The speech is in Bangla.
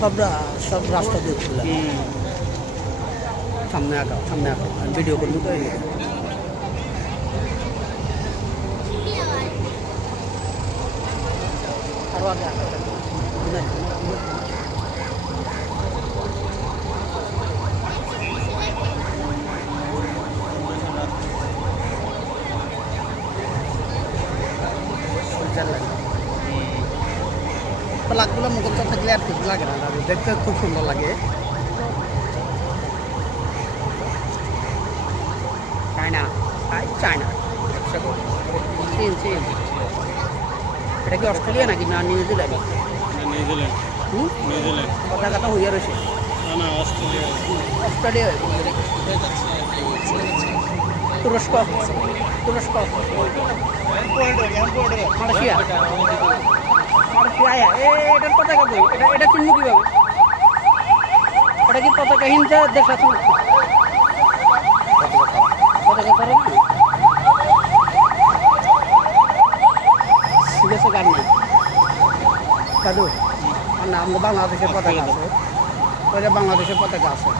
সব রাষ্ট্রদূতগুলো সামনে আঁকাও আমি ভিডিও করবো তো আরো আগে ফ্ল্যাগগুলো মুখস্থ থাকলে আর কিছু লাগে না দেখতে খুব সুন্দর লাগে চায়না চায়না চীন এটা কি অস্ট্রেলিয়া নাকি না নিউজিল্যান্ড পতাকাটা হইয়া রয়েছে অস্ট্রেলিয়া তুরস্ক মালয়েশিয়া এটার পতাকা বই এটা চিনব কিভাবে এটা কি পতাকাহীন দেশ আছে পতাকা পারে না ঠিক আছে গান নাই কাদু না আমাদের বাংলাদেশের পতাকা আছে ওইটা বাংলাদেশের পতাকা আছে